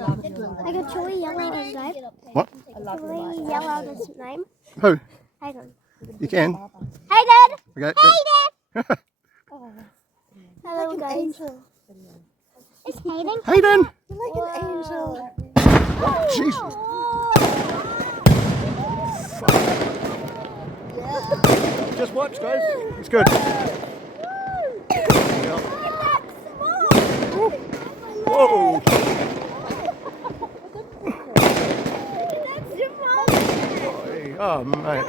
I got Chewy Yellow and Dave. What? Chewy Yellow, that's his name. Who? Hayden. You can. Hayden! Okay. Hayden! Hello, guys. Angel. It's Hayden. Hayden! You're like an angel. Jesus. Just watch, guys. It's good. Whoa! Oh, mate.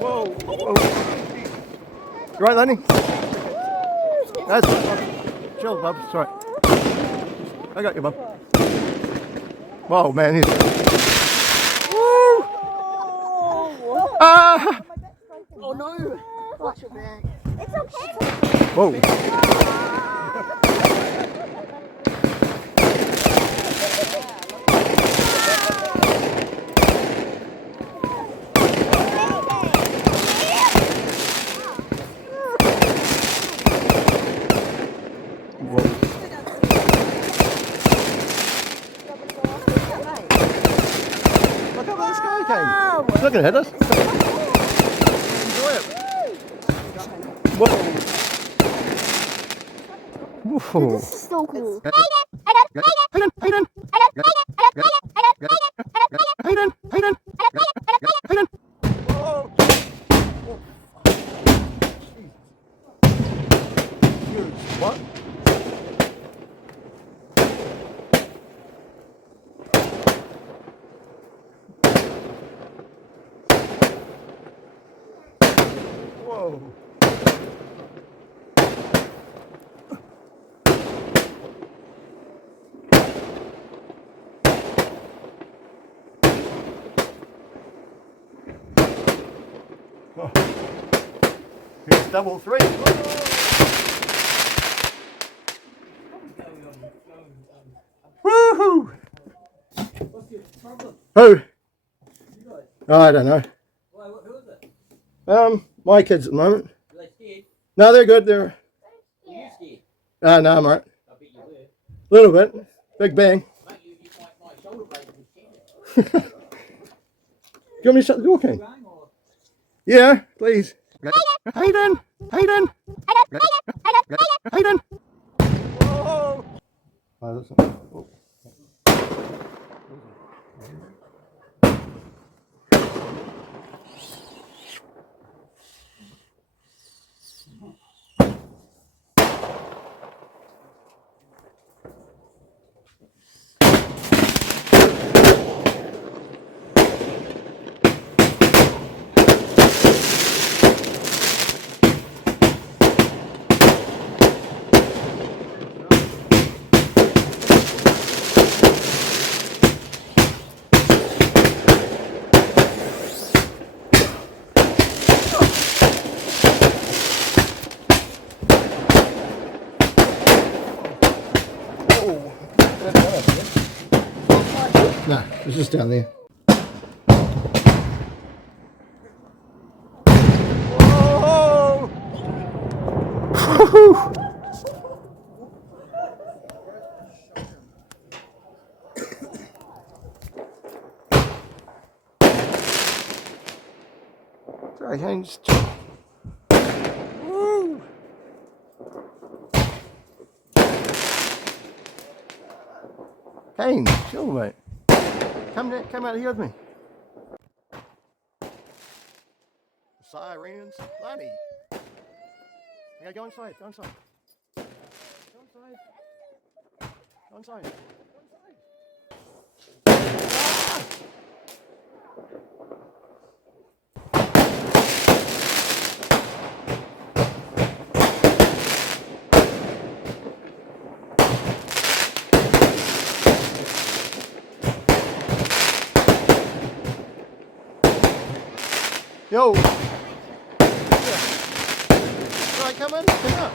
Whoa, whoa. You right, Lenny? That's chill, bub. It's all right. I got you, bub. Whoa, man. He's... Woo! Ah! Oh no! Watch your back. It's okay. Whoa. Look how this guy came. He's not going to hit us. Enjoy it. Whoa. Whoa. This is so cool. Hayden! Hayden! Hayden! Hayden! Hayden! Hayden! Whoa. Huge. What? Whoa. Oh. Here's double three. Woohoo! Who? Oh, I don't know. Who is it? My kids at the moment. Are they scared? No, they're good. They're. Are you scared? No, I'm alright. I bet you were. Little bit. Big bang. Mate, you my shoulder blade was scared. You want me to shut the door, King? Going or? Yeah, please. Hayden! Hayden! Hayden! Whoa! Oh, that's not... Oh. No, it's just down there. Whoa! Sorry, hands. Woo! Kane, chill, mate. Come out here with me. Sirens, Lonnie. Okay, go inside, go inside. Go inside. Go inside. Go inside. Yo! Yeah. All right, come in, pick up.